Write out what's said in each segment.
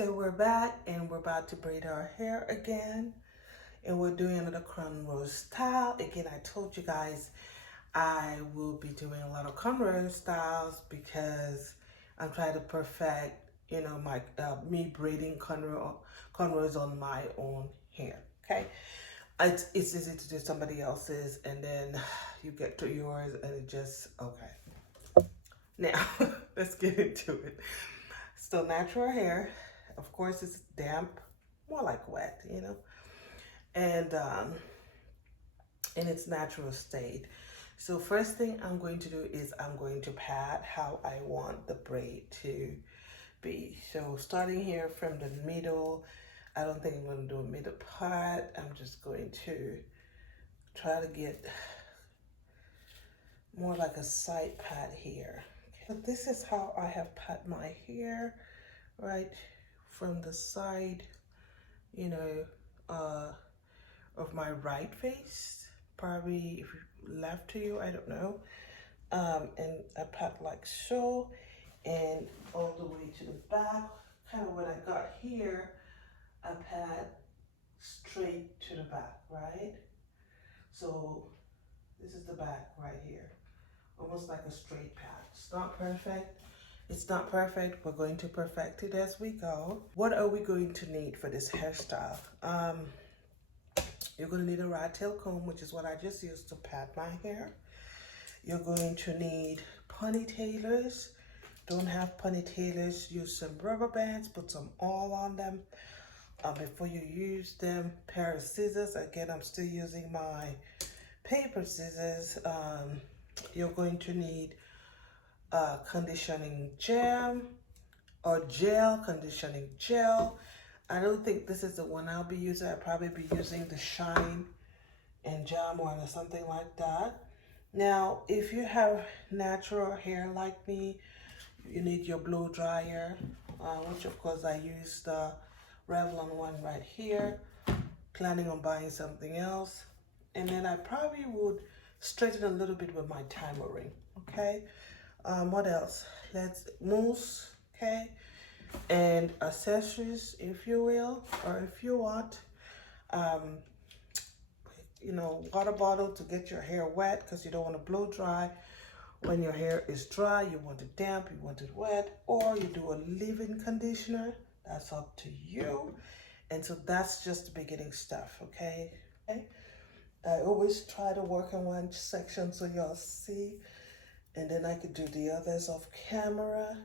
So we're back and we're about to braid our hair again. And we're doing another cornrow style. Again, I told you guys I will be doing a lot of cornrow styles because I'm trying to perfect, you know, my me braiding cornrows on my own hair. Okay, it's easy to do somebody else's, and then you get to yours, and it just okay. Now let's get into it. Still natural hair, of course. It's damp, more like wet, you know, and in its natural state. So first thing I'm going to do is I'm going to pat how I want the braid to be. So starting here from the middle, I don't think I'm going to do a middle part. I'm just going to try to get more like a side pat here. So this is how I have pat my hair, right from the side, you know, of my right face, probably if left to you, I don't know. And I pat like so, and all the way to the back. Kind of what I got here, I pat straight to the back, right? So this is the back right here, almost like a straight pat. It's not perfect. It's not perfect. We're going to perfect it as we go. What are we going to need for this hairstyle? You're going to need a rat tail comb, which is what I just used to pat my hair. You're going to need ponytailers. Don't have ponytailers, use some rubber bands, put some oil on them. Before you use them, pair of scissors. Again, I'm still using my paper scissors. You're going to need conditioning gel or conditioning gel. I don't think this is the one I'll be using. I'll probably be using the Shine and Jam one or something like that. Now, if you have natural hair like me, you need your blow dryer, which of course I use the Revlon one right here. Planning on buying something else. And then I probably would straighten a little bit with my timer ring, okay? What else? Let's mousse, okay? And accessories, if you will, or if you want. Um, you know, water bottle to get your hair wet because you don't want to blow dry. When your hair is dry, you want it damp, you want it wet, or you do a leave-in conditioner. That's up to you. And so that's just the beginning stuff, okay? I always try to work in one section so y'all see, and then I could do the others off camera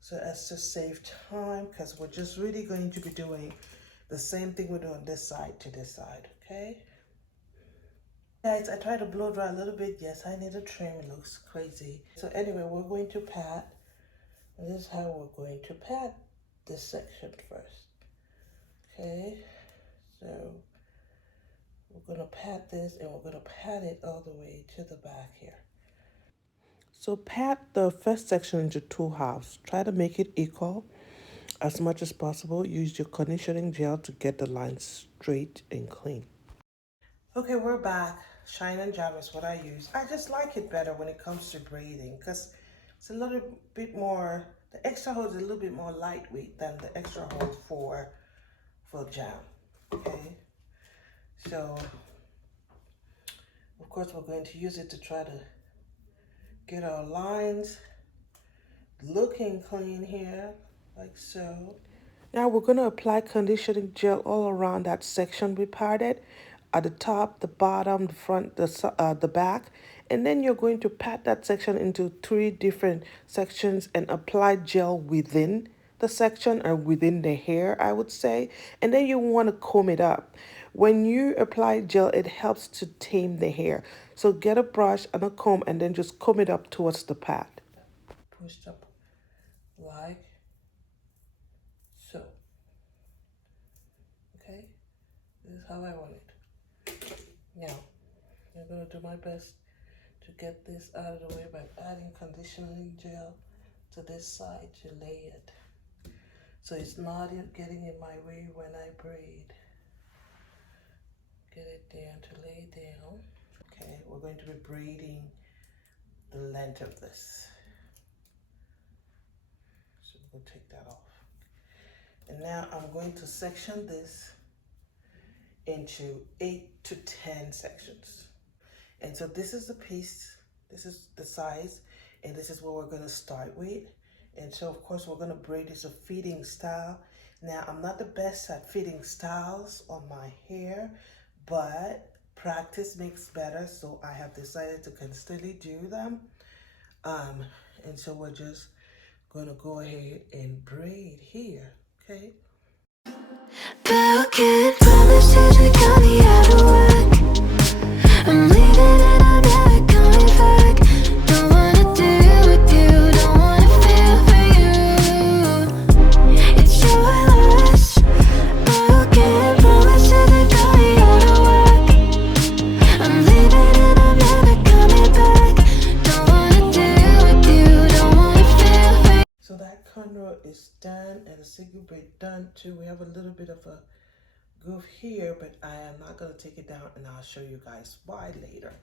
so as to save time, because we're just really going to be doing the same thing we do on this side to this side, okay? Guys, I tried to blow dry a little bit. Yes, I need a trim. It looks crazy. So anyway, we're going to pat. This is how we're going to pat this section first. Okay, so we're going to pat this and we're going to pat it all the way to the back here. So pat the first section into two halves. Try to make it equal as much as possible. Use your conditioning gel to get the lines straight and clean. Okay, we're back. Shine and Jam is what I use. I just like it better when it comes to braiding because it's a little bit more, the extra hold is a little bit more lightweight than the extra hold for Jam, okay? So, of course, we're going to use it to try to get our lines looking clean here, like so. Now we're going to apply conditioning gel all around that section we parted, at the top, the bottom, the front, the back, and then you're going to pat that section into 3 different sections and apply gel within the section or within the hair, I would say, and then you want to comb it up. When you apply gel, it helps to tame the hair. So get a brush and a comb and then just comb it up towards the pat. Pushed up like so. Okay, this is how I want it. Now, I'm going to do my best to get this out of the way by adding conditioning gel to this side to lay it. So it's not getting in my way when I braid. Get it down to lay down. Okay, we're going to be braiding the length of this. So we'll take that off. And now I'm going to section this into 8 to 10 sections. And so this is the piece, this is the size, and this is what we're going to start with. And so of course we're going to braid this a fitting style. Now I'm not the best at fitting styles on my hair, but practice makes better, so I have decided to constantly do them. And so we're just going to go ahead and braid here, okay? Broken promises that got me out of work. I'm leaving and I'm never coming back. Don't wanna deal with you, don't wanna feel for you. It's your loss. Broken promises that got me out of work. I'm leaving and I'm never coming back. Don't wanna deal with you, don't wanna feel for you. So that cornrow is done and the single braid done too. We have a little bit of a goof here, but I am not going to take it down, and I'll show you guys why later.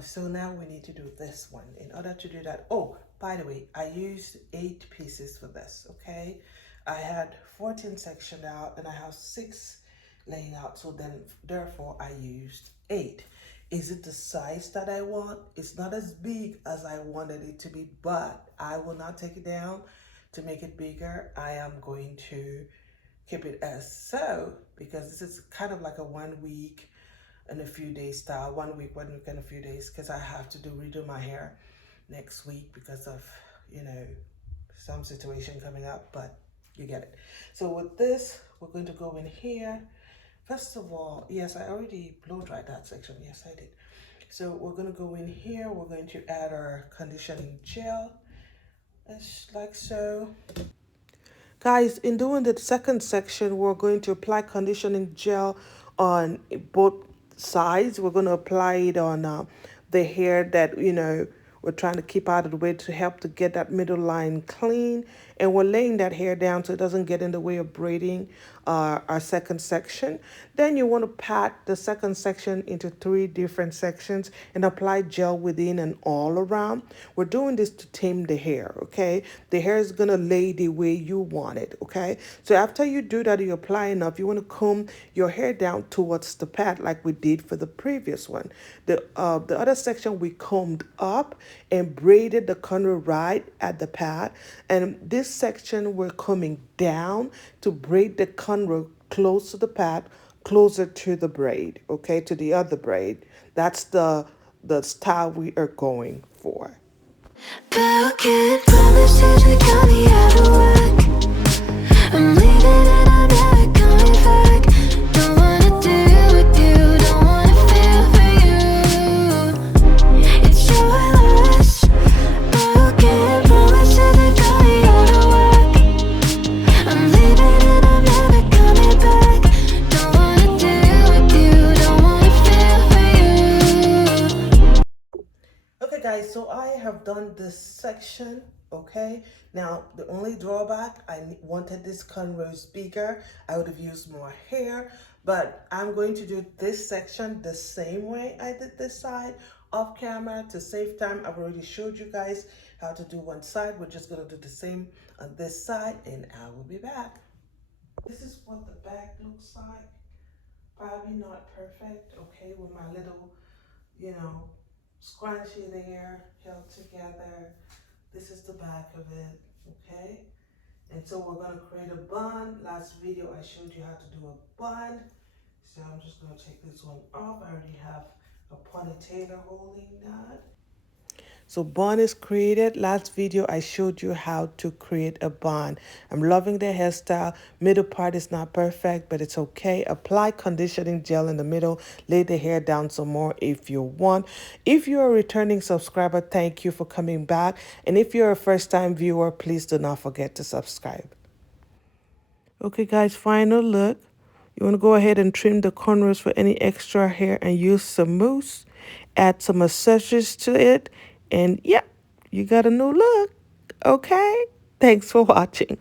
So now we need to do this one. In order to do that, oh, by the way, I used 8 pieces for this, okay? I had 14 sectioned out and I have 6 laying out, so then therefore I used 8. Is it the size that I want? It's not as big as I wanted it to be, but I will not take it down to make it bigger. I am going to keep it as so, because this is kind of like a 1 week and a few days style. 1 week and a few days, because I have to redo my hair next week because of, you know, some situation coming up, but you get it. So with this, we're going to go in here. First of all, yes, I already blow dried that section. Yes, I did. So we're going to go in here. We're going to add our conditioning gel, just like so. Guys, in doing the second section, we're going to apply conditioning gel on both sides. We're going to apply it on the hair that, you know, we're trying to keep out of the way to help to get that middle line clean. And we're laying that hair down so it doesn't get in the way of braiding our second section. Then you want to pat the second section into 3 different sections and apply gel within and all around. We're doing this to tame the hair, okay? The hair is going to lay the way you want it, okay? So after you do that, you apply enough, you want to comb your hair down towards the pat like we did for the previous one. The other section we combed up and braided the cornrow right at the pat, and this section we're combing down to braid the cornrow close to the pat, closer to the braid, okay, to the other braid. That's the style we are going for. Broken promises that got me out of work. I'm leaving and I'm never coming back. Don't wanna deal with you, don't wanna feel for you. It's your loss. Broken promises that got me out of work. I'm leaving and I'm never coming back. Don't wanna deal with you, don't wanna feel for you. Okay guys, so I have done this section, okay? Now, the only drawback, I wanted this cornrows bigger. I would have used more hair, but I'm going to do this section the same way I did this side off camera to save time. I've already showed you guys how to do one side. We're just gonna do the same on this side, and I will be back. This is what the back looks like. Probably not perfect, okay, with my little, you know, scrunchie there, held together. This is the back of it, okay? And so we're gonna create a bun. Last video I showed you how to do a bun. So I'm just gonna take this one off. I already have a ponytail holding that. So bun is created. Last video I showed you how to create a bun. I'm loving the hairstyle. Middle part is not perfect, but it's okay. Apply conditioning gel in the middle. Lay the hair down some more if you want. If you're a returning subscriber, thank you for coming back. And if you're a first-time viewer, please do not forget to subscribe. Okay guys, final look. You want to go ahead and trim the cornrows for any extra hair and use some mousse. Add some accessories to it. And yeah, you got a new look. Okay? Thanks for watching.